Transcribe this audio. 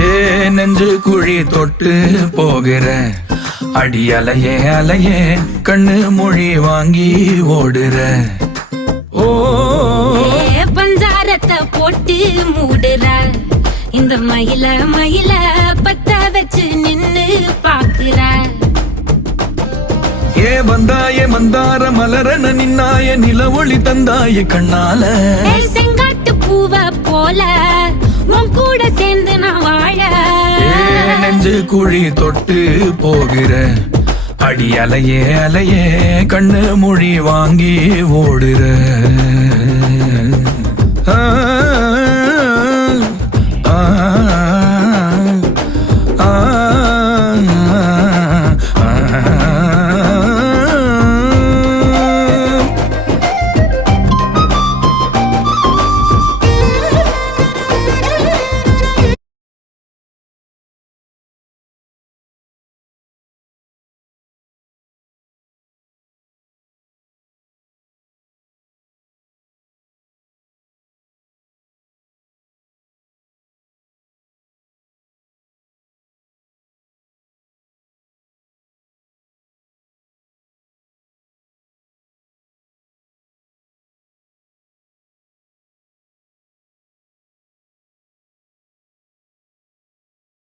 ஏ நெஞ்சு குழி தொட்டு போகிற அடி அலையே அலையே கண்ணு மொழி வாங்கி ஓடுற. ஓ பஞ்சாரத்தை போட்டு மூடுற இந்த மயில மயில பத்த வச்சு நின்னு பாக்குற. ஏ வந்தாய மந்தார மலரன நின்னாய நில ஒளி தந்தாய கண்ணால. செங்காட்டு பூவ போல உன் கூட சேர்ந்து நான் வாழ. நெஞ்சு குழி தொட்டு போகிற அடி அலையே அலையே கண்ணு மொழி வாங்கி ஓடுற. ஆ ஆ